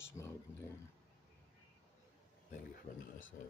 Smoke in there. Thank you for not saying.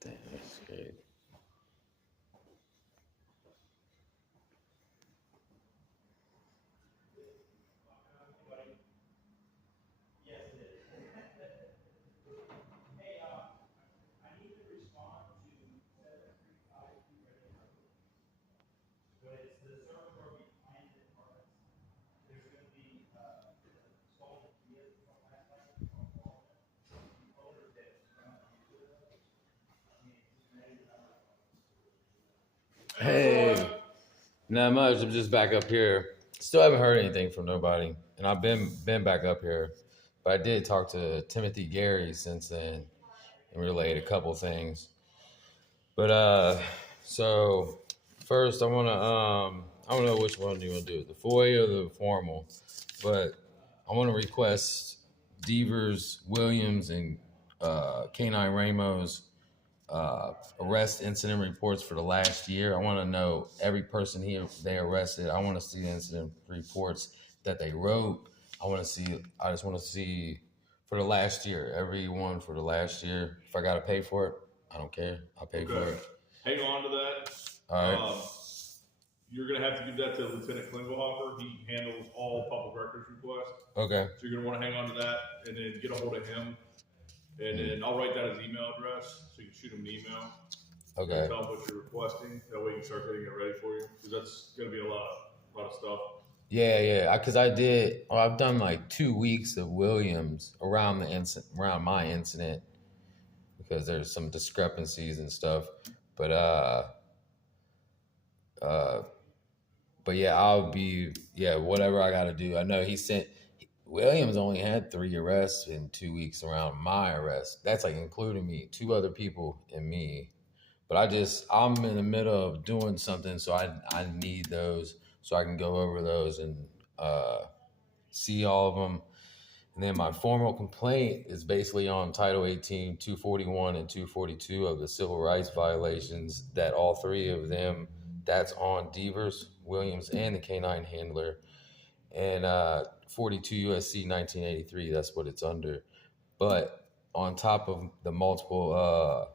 Damn, that's scary. Hey, not much. I'm just back up here. Still haven't heard anything from nobody, and I've been back up here. But I did talk to Timothy Gary since then and relayed a couple things. But so first I don't know which one you want to do, the FOIA or the formal, but I want to request Devers, Williams, and K9 Ramos arrest incident reports for the last year. I want to know every person they arrested. I want to see the incident reports that they wrote. I just want to see for the last year, everyone for the last year. If I got to pay for it, I don't care. I'll pay for it. Hang on to that. All right. You're going to have to give that to Lieutenant Klingelhofer. He handles all public records requests. Okay. So you're going to want to hang on to that and then get a hold of him. And then I'll write down his email address so you can shoot him an email. Okay. Tell him what you're requesting. That way you can start getting it ready for you. Because that's going to be a lot of stuff. Yeah. Because I've done like 2 weeks of Williams around my incident because there's some discrepancies and stuff. But yeah, whatever I got to do. I know Williams only had 3 arrests in 2 weeks around my arrest. That's like including me, 2 other people and me. But I'm in the middle of doing something, so I need those so I can go over those and see all of them. And then my formal complaint is basically on Title 18, 241, and 242 of the civil rights violations that all 3 of them, that's on Devers, Williams, and the K9 handler. And 42 USC 1983, that's what it's under. But on top of the multiple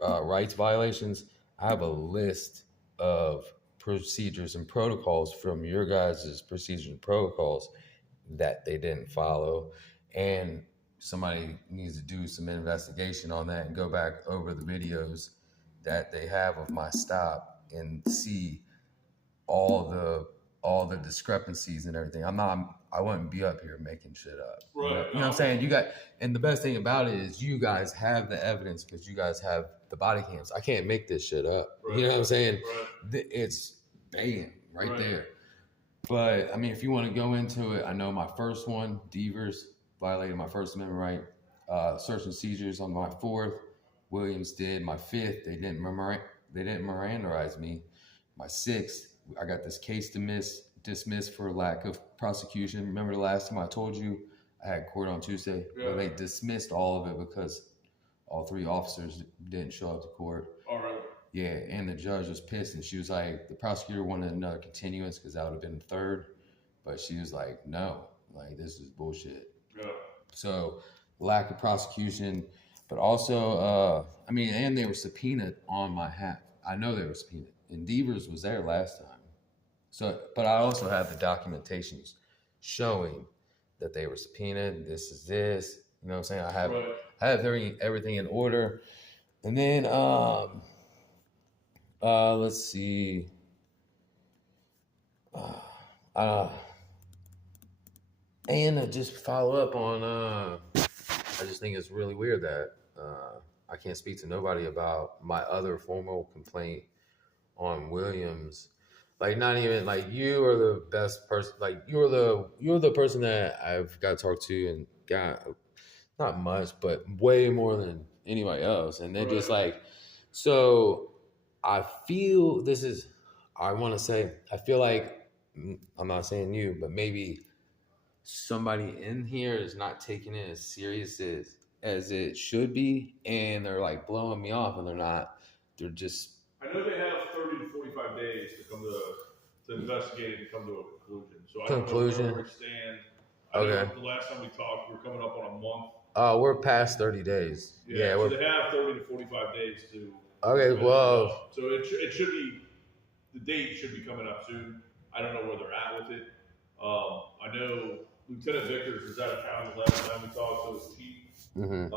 rights violations, I have a list of procedures and protocols from your guys' procedures and protocols that they didn't follow. And somebody needs to do some investigation on that and go back over the videos that they have of my stop and see all the discrepancies and everything. I wouldn't be up here making shit up. Right. You know what I'm saying? And the best thing about it is you guys have the evidence because you guys have the body cams. I can't make this shit up. Right. You know what I'm saying? Right. It's bam right there. But I mean, if you want to go into it, I know my first one, Devers, violated my First Amendment right. Search and seizures on my fourth. Williams did my fifth. They didn't Mirandarize me. My sixth, I got this case dismissed for lack of prosecution. Remember the last time I told you I had court on Tuesday? Yeah. Well, they dismissed all of it because all three officers didn't show up to court. All right. Yeah, and the judge was pissed, and she was like, the prosecutor wanted another continuance because that would have been the third, but she was like, no, like this is bullshit. Yeah. So lack of prosecution, but also, I mean, and they were subpoenaed on my hat. I know they were subpoenaed, and Devers was there last time. So, but I also have the documentations showing that they were subpoenaed. This is this. You know what I'm saying? I have everything in order, and then let's see. And just follow up on. I just think it's really weird that I can't speak to nobody about my other formal complaint on Williams. Like, not even like you are the best person. Like you're the person that I've got to talk to and got not much, but way more than anybody else. And they're just like, so I feel this is. I want to say I feel like I'm not saying you, but maybe somebody in here is not taking it as serious as it should be, and they're like blowing me off, and they're not. They're just. I know they have 30 to 45 days to come to investigate and come to a conclusion. So I don't know where we stand. I know the last time we talked, we were coming up on a month. We're past 30 days. Yeah, so they have 30 to 45 days to. Okay, well. So it should be, the date should be coming up soon. I don't know where they're at with it. I know Lieutenant Vickers was out of town the last time we talked, so was Chief. Mm-hmm. I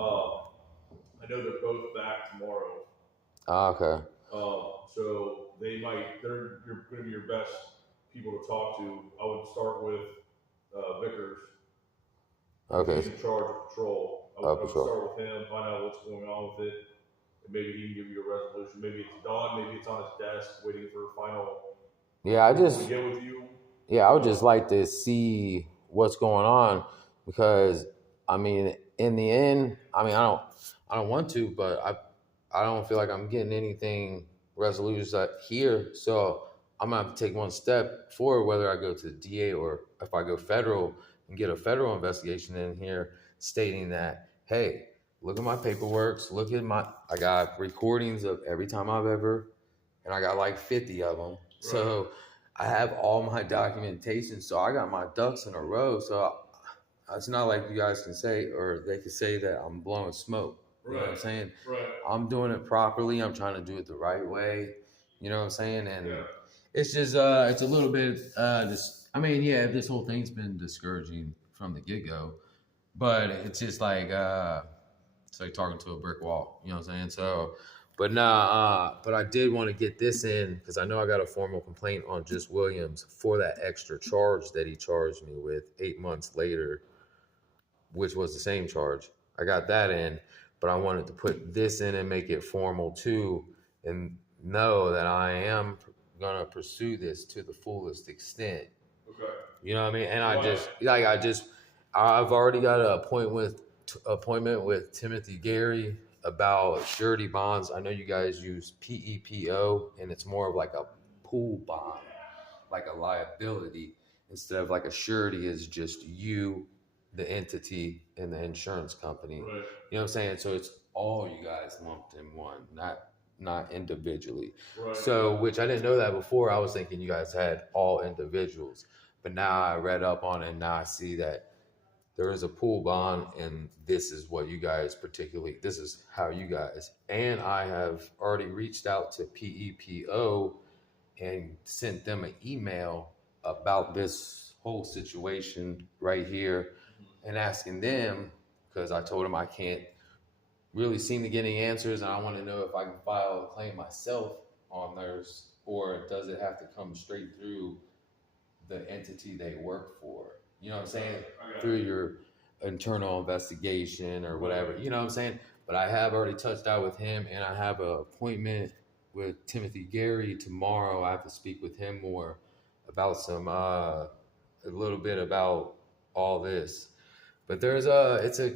know they're both back tomorrow. Okay. So you're going to be your best people to talk to. I would start with Vickers. Okay. He's in charge of patrol. I would start with him, find out what's going on with it, and maybe he can give you a resolution. Maybe it's done. Maybe it's on his desk waiting for a final. Yeah, to get with you. Yeah, I would just like to see what's going on because I mean, in the end, I mean, I don't want to, but I don't feel like I'm getting anything resolutions here. So I'm gonna have to take one step forward, whether I go to the DA or if I go federal and get a federal investigation in here stating that, hey, look at my paperwork, I got recordings of every time I've ever, and I got like 50 of them. Right. So I have all my documentation. So I got my ducks in a row. So it's not like you guys can say, or they can say that I'm blowing smoke. You know what I'm saying? Right. I'm doing it properly. I'm trying to do it the right way. You know what I'm saying? And it's just, it's a little bit, this whole thing's been discouraging from the get-go, but it's just like, it's like talking to a brick wall. You know what I'm saying? So, but I did want to get this in because I know I got a formal complaint on just Williams for that extra charge that he charged me with 8 months later, which was the same charge. I got that in, but I wanted to put this in and make it formal too, and know that I am gonna pursue this to the fullest extent. Okay. You know what I mean? And I've already got an appointment with Timothy Gary about surety bonds. I know you guys use PEPO, and it's more of like a pool bond, like a liability, instead of like a surety is just you, the entity, and the insurance company. Right. You know what I'm saying? So it's all you guys lumped in one, not individually. Right. So, which I didn't know that before. I was thinking you guys had all individuals, but now I read up on it, and now I see that there is a pool bond, and this is what you guys this is how you guys. And I have already reached out to PEPO and sent them an email about this whole situation right here and asking them, because I told them I can't really seem to get any answers, and I want to know if I can file a claim myself on theirs, or does it have to come straight through the entity they work for? You know what I'm saying? Through your internal investigation or whatever. You know what I'm saying? But I have already touched out with him, and I have an appointment with Timothy Gary tomorrow. I have to speak with him more about some a little bit about all this. But it's a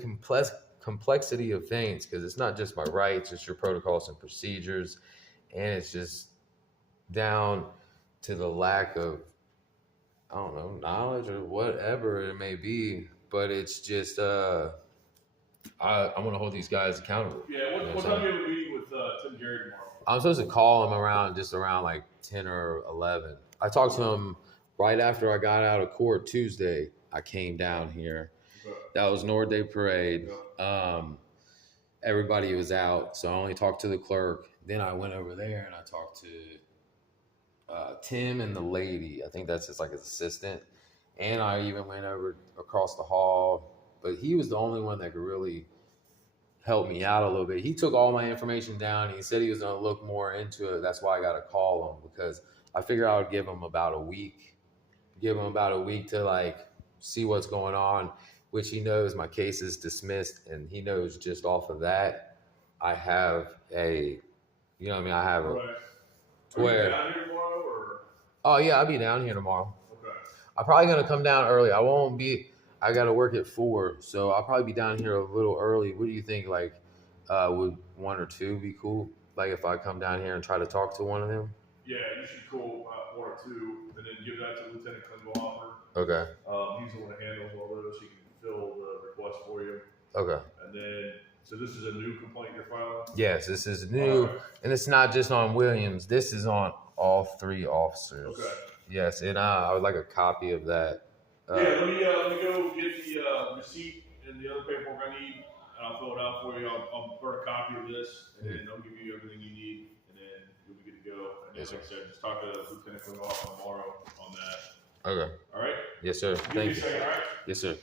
complexity of things, because it's not just my rights, it's your protocols and procedures, and it's just down to the lack of, I don't know, knowledge or whatever it may be. But it's just I want to hold these guys accountable. Yeah, what time do you have a meeting with Tim Gary tomorrow? I'm supposed to call him around like 10 or 11. I talked to him right after I got out of court Tuesday. I came down here. Okay. That was Norwood Day Parade. Yeah. Everybody was out, so I only talked to the clerk. Then I went over there and I talked to Tim and the lady. I think that's his assistant. And I even went over across the hall, but he was the only one that could really help me out a little bit. He took all my information down. He said he was going to look more into it. That's why I got to call him, because I figured I would give him about a week. To see what's going on, which he knows my case is dismissed, and he knows just off of that, I have I have a. Right. Are you down here tomorrow, or? Oh yeah, I'll be down here tomorrow. Okay. I'm probably gonna come down early. I got to work at 4, so I'll probably be down here a little early. What do you think? Would 1 or 2 be cool? Like if I come down here and try to talk to one of them? Yeah, you should call 1 or 2, and then give that to Lieutenant Klinghoffer. Okay. He's the one that handles all those. He can fill the request for you. Okay. And then, so this is a new complaint you're filing? Yes, this is new, and it's not just on Williams. This is on all 3 officers. Okay. Yes, and I would like a copy of that. Yeah, let me go get the receipt and the other paperwork I need, and I'll fill it out for you. I'll burn a copy of this, and then I'll give you everything you need, and then we'll be good to go. And then, like I said, just talk to Lieutenant Klinghoffer tomorrow on that. Okay. All right? Yes, sir. Give me a second, all right? Yes, sir.